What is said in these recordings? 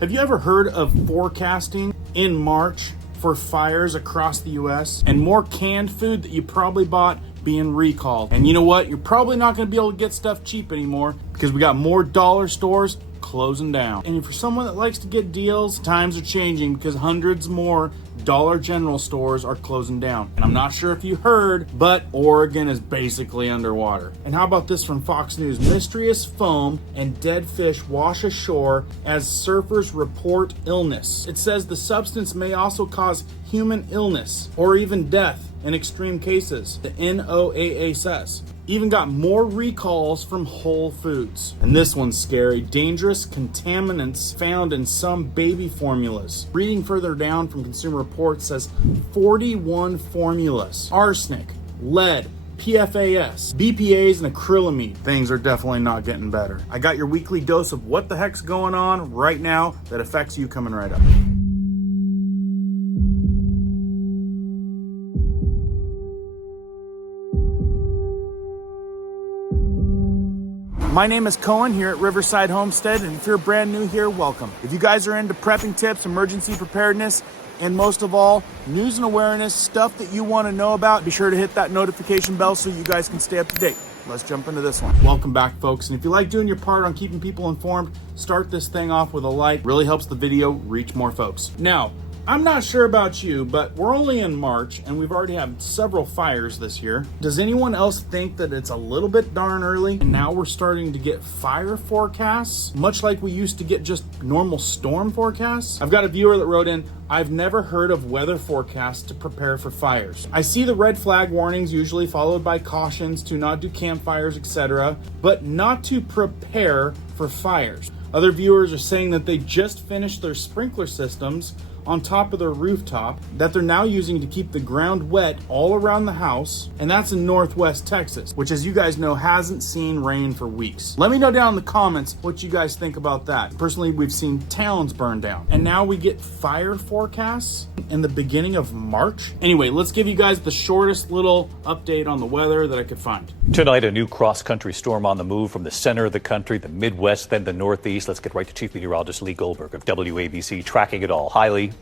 Have you ever heard of forecasting in March for fires across the US and more canned food that you probably bought being recalled? And you know what? You're probably not going to be able to get stuff cheap anymore because we got more dollar stores closing down. And for someone that likes to get deals, times are changing because hundreds more Dollar General stores are closing down. And I'm not sure if you heard, but Oregon is basically underwater. And how about this from Fox News? Mysterious foam and dead fish wash ashore as surfers report illness. It says the substance may also cause human illness or even death in extreme cases, the NOAA says. Even got more recalls from Whole Foods. And this one's scary. Dangerous contaminants found in some baby formulas. Reading further down from Consumer Reports says 41 formulas. Arsenic, lead, PFAS, BPAs, and acrylamide. Things are definitely not getting better. I got your weekly dose of what the heck's going on right now that affects you coming right up. My name is Cohen here at Riverside Homestead, and if you're brand new here, welcome. If you guys are into prepping tips, emergency preparedness, and most of all, news and awareness, stuff that you want to know about, be sure to hit that notification bell so you guys can stay up to date. Let's jump into this one. Welcome back, folks. And if you like doing your part on keeping people informed, start this thing off with a like. Really helps the video reach more folks. Now, I'm not sure about you, but we're only in March and we've already had several fires this year. Does anyone else think that it's a little bit darn early? And now we're starting to get fire forecasts, much like we used to get just normal storm forecasts. I've got a viewer that wrote in, I've never heard of weather forecasts to prepare for fires. I see the red flag warnings usually followed by cautions to not do campfires, etc., but not to prepare for fires. Other viewers are saying that they just finished their sprinkler systems on top of their rooftop that they're now using to keep the ground wet all around the house, and that's in Northwest Texas, which, as you guys know, hasn't seen rain for weeks. Let me know down in the comments what you guys think about that. Personally, we've seen towns burn down, and now we get fire forecasts in the beginning of March. Anyway, let's give you guys the shortest little update on the weather that I could find. Tonight, a new cross-country storm on the move from the center of the country, the Midwest, then the Northeast. Let's get right to Chief Meteorologist Lee Goldberg of WABC, tracking it all. Hi, Lee.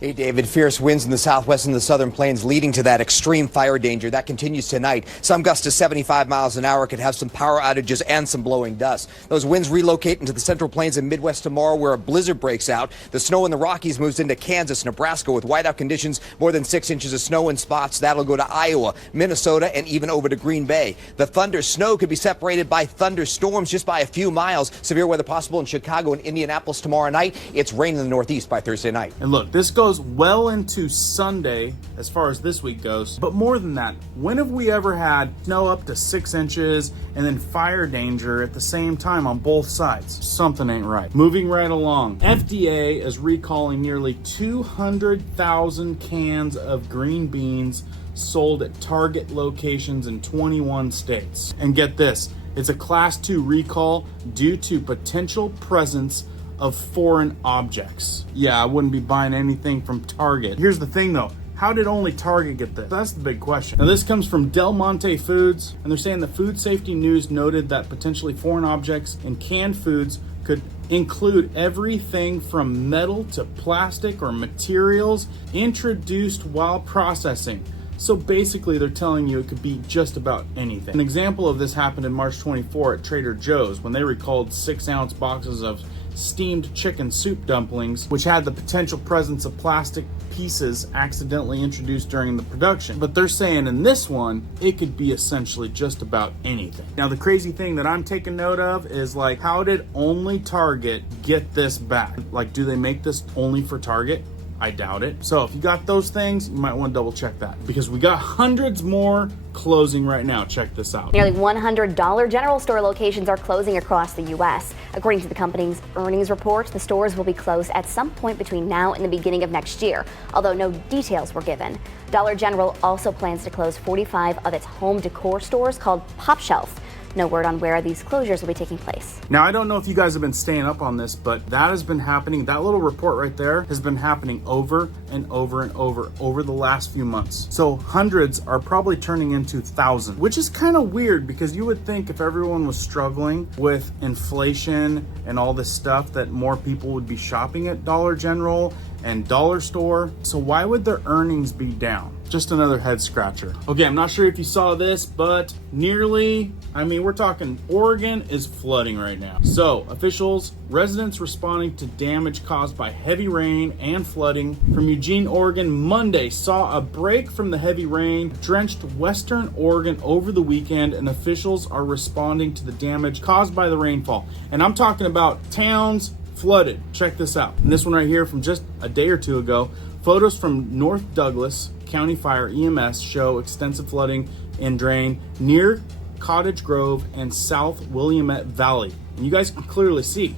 Hey, David. Fierce winds in the southwest and the southern plains leading to that extreme fire danger. That continues tonight. Some gusts to 75 miles an hour could have some power outages and some blowing dust. Those winds relocate into the central plains and Midwest tomorrow, where a blizzard breaks out. The snow in the Rockies moves into Kansas, Nebraska with whiteout conditions, more than 6 inches of snow in spots. That'll go to Iowa, Minnesota, and even over to Green Bay. The thunder snow could be separated by thunderstorms just by a few miles. Severe weather possible in Chicago and Indianapolis tomorrow night. It's rain in the Northeast by Thursday night. And look, this goes well into Sunday as far as this week goes, but more than that, when have we ever had snow up to 6 inches and then fire danger at the same time on both sides? Something ain't right. Moving right along, FDA is recalling nearly 200,000 cans of green beans sold at Target locations in 21 states. And get this, it's a Class 2 recall due to potential presence of foreign objects. Yeah, I wouldn't be buying anything from Target. Here's the thing though, how did only Target get this? That's the big question. Now this comes from Del Monte Foods, and they're saying the Food Safety News noted that potentially foreign objects in canned foods could include everything from metal to plastic or materials introduced while processing. So basically they're telling you it could be just about anything. An example of this happened in March 24 at Trader Joe's when they recalled 6-ounce boxes of steamed chicken soup dumplings, which had the potential presence of plastic pieces accidentally introduced during the production. But they're saying in this one, it could be essentially just about anything. Now, the crazy thing that I'm taking note of is, like, how did only Target get this back? Like, do they make this only for Target? I doubt it. So if you got those things, you might want to double check that, because we got hundreds more closing right now. Check this out. Nearly 100 Dollar General store locations are closing across the U.S. According to the company's earnings report, the stores will be closed at some point between now and the beginning of next year, although no details were given. Dollar General also plans to close 45 of its home decor stores called Pop Shelf. No word on where these closures will be taking place. Now, I don't know if you guys have been staying up on this, but that has been happening. That little report right there has been happening over and over and over the last few months. So hundreds are probably turning into thousands, which is kind of weird because you would think if everyone was struggling with inflation and all this stuff that more people would be shopping at Dollar General and Dollar Store. So why would their earnings be down? Just another head scratcher. Okay, I'm not sure if you saw this, but we're talking Oregon is flooding right now. So officials, residents responding to damage caused by heavy rain and flooding from Eugene, Oregon, Monday saw a break from the heavy rain drenched western Oregon over the weekend, and officials are responding to the damage caused by the rainfall. And I'm talking about towns flooded. Check this out. And this one right here from just a day or two ago. Photos from North Douglas County Fire EMS show extensive flooding and drain near Cottage Grove and South Willamette Valley. And you guys can clearly see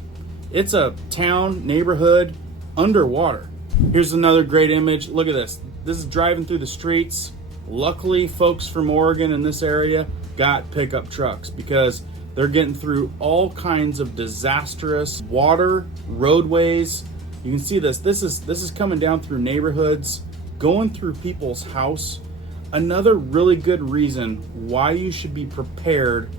it's a town neighborhood underwater. Here's another great image. Look at this. This is driving through the streets. Luckily, folks from Oregon in this area got pickup trucks because they're getting through all kinds of disastrous water, roadways. You can see this. This is coming down through neighborhoods, going through people's house. Another really good reason why you should be prepared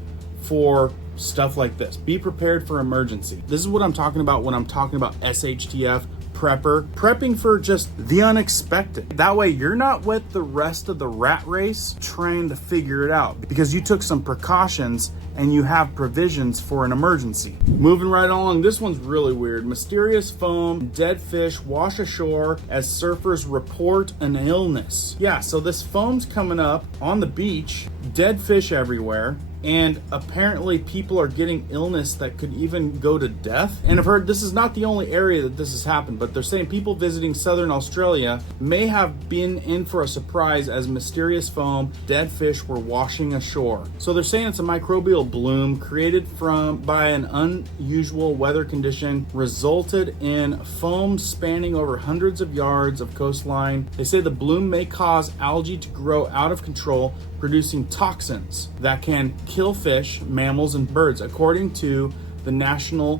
for stuff like this. Be prepared for emergency. This is what I'm talking about when I'm talking about shtf, prepping for just the unexpected. That way you're not with the rest of the rat race trying to figure it out because you took some precautions and you have provisions for an emergency. Moving right along, this one's really weird. Mysterious foam, dead fish wash ashore as surfers report an illness. Yeah, so this foam's coming up on the beach, dead fish everywhere, and apparently people are getting illness that could even go to death. And I've heard this is not the only area that this has happened, but they're saying people visiting southern Australia may have been in for a surprise as mysterious foam, dead fish were washing ashore. So they're saying it's a microbial bloom created by an unusual weather condition resulted in foam spanning over hundreds of yards of coastline. They say the bloom may cause algae to grow out of control, producing toxins that can kill fish, mammals, and birds, according to the National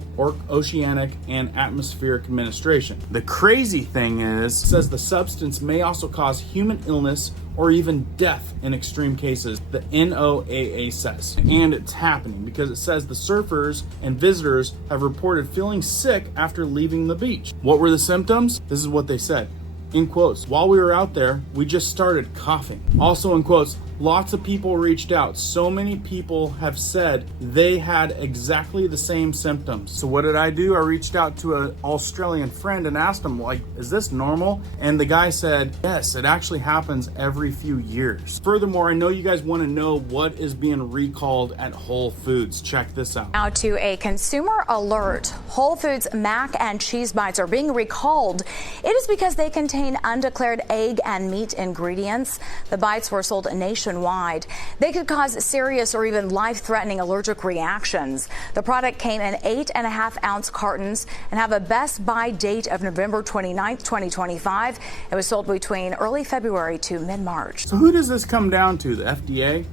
Oceanic and Atmospheric Administration. The crazy thing is, it says the substance may also cause human illness or even death in extreme cases, the NOAA says. And it's happening because it says the surfers and visitors have reported feeling sick after leaving the beach. What were the symptoms? This is what they said. In quotes, while we were out there, we just started coughing. Also in quotes, lots of people reached out. So many people have said they had exactly the same symptoms. So what did I do? I reached out to an Australian friend and asked him, is this normal? And the guy said, yes, it actually happens every few years. Furthermore, I know you guys want to know what is being recalled at Whole Foods. Check this out. Now to a consumer alert. Whole Foods mac and cheese bites are being recalled. It is because they contain undeclared egg and meat ingredients. The bites were sold nationwide. They could cause serious or even life-threatening allergic reactions. The product came in 8.5-ounce cartons and have a best buy date of November 29th, 2025. It was sold between early February to mid-March. So who does this come down to? The FDA?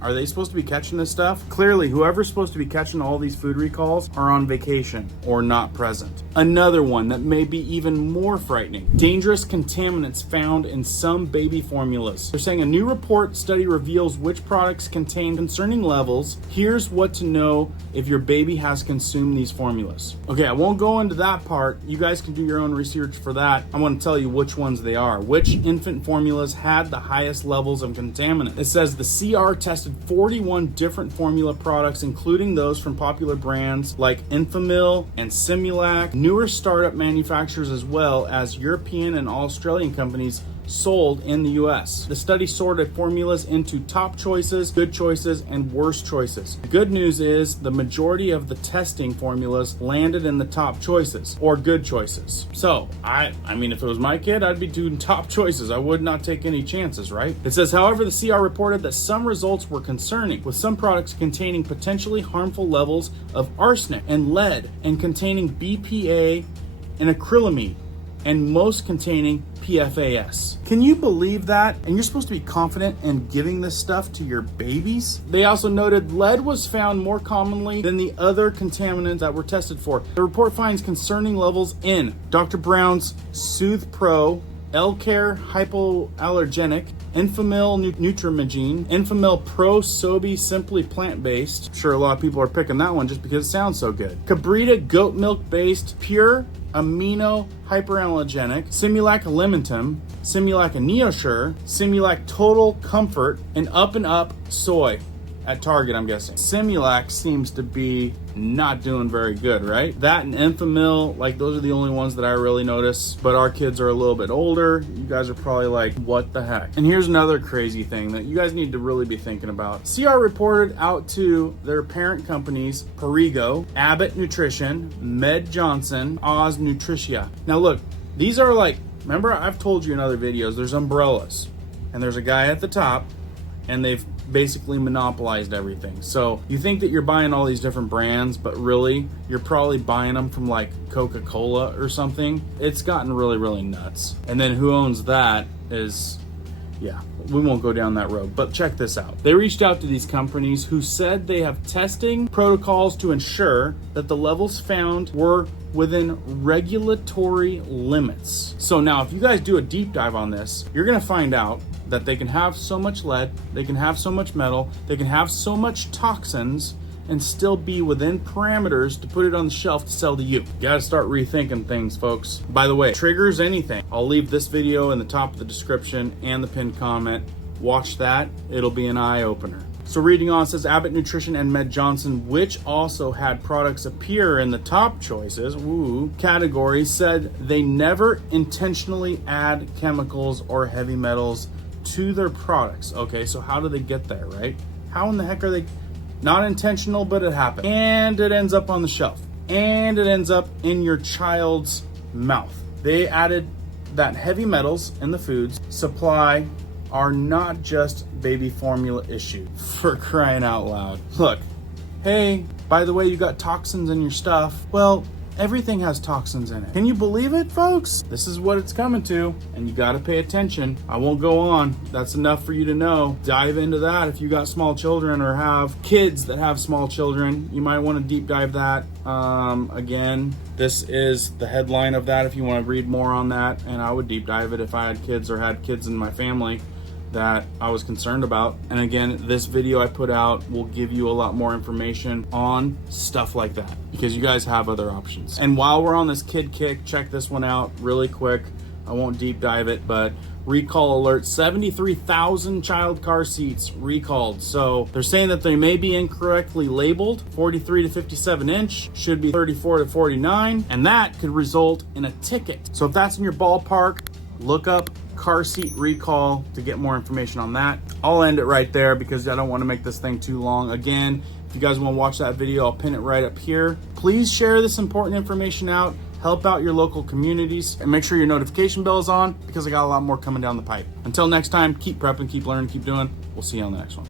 Are they supposed to be catching this stuff? Clearly, whoever's supposed to be catching all these food recalls are on vacation or not present. Another one that may be even more frightening. Dangerous contaminants found in some baby formulas. They're saying a new study reveals which products contain concerning levels. Here's what to know if your baby has consumed these formulas. Okay, I won't go into that part. You guys can do your own research for that. I want to tell you which ones they are. Which infant formulas had the highest levels of contaminant? It says the CR tested 41 different formula products, including those from popular brands like Enfamil and Similac, newer startup manufacturers, as well as European and Australian companies sold in the US. The study sorted formulas into top choices, good choices, and worst choices. The good news is the majority of the testing formulas landed in the top choices or good choices. So, I mean, if it was my kid, I'd be doing top choices. I would not take any chances, right? It says, however, the CR reported that some results were concerning, with some products containing potentially harmful levels of arsenic and lead and containing BPA and acrylamide and most containing PFAS. Can you believe that? And you're supposed to be confident in giving this stuff to your babies? They also noted lead was found more commonly than the other contaminants that were tested for. The report finds concerning levels in Dr. Brown's Soothe Pro, L-Care Hypoallergenic, Enfamil Nutrimagine, Enfamil Pro Sobi Simply Plant-Based. I'm sure a lot of people are picking that one just because it sounds so good. Cabrita Goat Milk-Based Pure Amino Hyperallergenic, Simulac Limitum, Simulac Neosure, Simulac Total Comfort, and Up Soy at Target, I'm guessing. Simulac seems to be not doing very good, right? That and Enfamil, like those are the only ones that I really notice, but our kids are a little bit older. You guys are probably like, what the heck? And here's another crazy thing that you guys need to really be thinking about. CR reported out to their parent companies, Perrigo, Abbott Nutrition, Med Johnson, Oz Nutricia. Now look, these are like, remember I've told you in other videos, there's umbrellas, and there's a guy at the top, and they've basically monopolized everything. So you think that you're buying all these different brands, but really you're probably buying them from like Coca-Cola or something. It's gotten really, really nuts. And then who owns that is, yeah, we won't go down that road, but check this out. They reached out to these companies who said they have testing protocols to ensure that the levels found were within regulatory limits. So now if you guys do a deep dive on this, you're gonna find out that they can have so much lead, they can have so much metal, they can have so much toxins and still be within parameters to put it on the shelf to sell to you. You gotta start rethinking things, folks. By the way, triggers anything. I'll leave this video in the top of the description and the pinned comment. Watch that, it'll be an eye opener. So reading on, it says Abbott Nutrition and Med Johnson, which also had products appear in the top choices, category, said they never intentionally add chemicals or heavy metals to their products. Okay, so how do they get there, right? How in the heck are they? Not intentional, but it happened. And it ends up on the shelf. And it ends up in your child's mouth. They added that heavy metals in the foods supply are not just baby formula issue, for crying out loud. Look, hey, by the way, you got toxins in your stuff. Well, everything has toxins in it. Can you believe it, folks? This is what it's coming to, and you gotta pay attention. I won't go on. That's enough for you to know. Dive into that if you got small children or have kids that have small children. You might want to deep dive that. Again, this is the headline of that if you want to read more on that, and I would deep dive it if I had kids or had kids in my family that I was concerned about. And again, this video I put out will give you a lot more information on stuff like that because you guys have other options. And while we're on this kid kick, check this one out really quick. I won't deep dive it, but recall alert, 73,000 child car seats recalled. So they're saying that they may be incorrectly labeled. 43 to 57 inch should be 34 to 49, and that could result in a ticket. So if that's in your ballpark, look up car seat recall to get more information on that. I'll end it right there because I don't want to make this thing too long. Again, if you guys want to watch that video, I'll pin it right up here. Please share this important information out. Help out your local communities and make sure your notification bell is on because I got a lot more coming down the pipe. Until next time, keep prepping, keep learning, keep doing. We'll see you on the next one.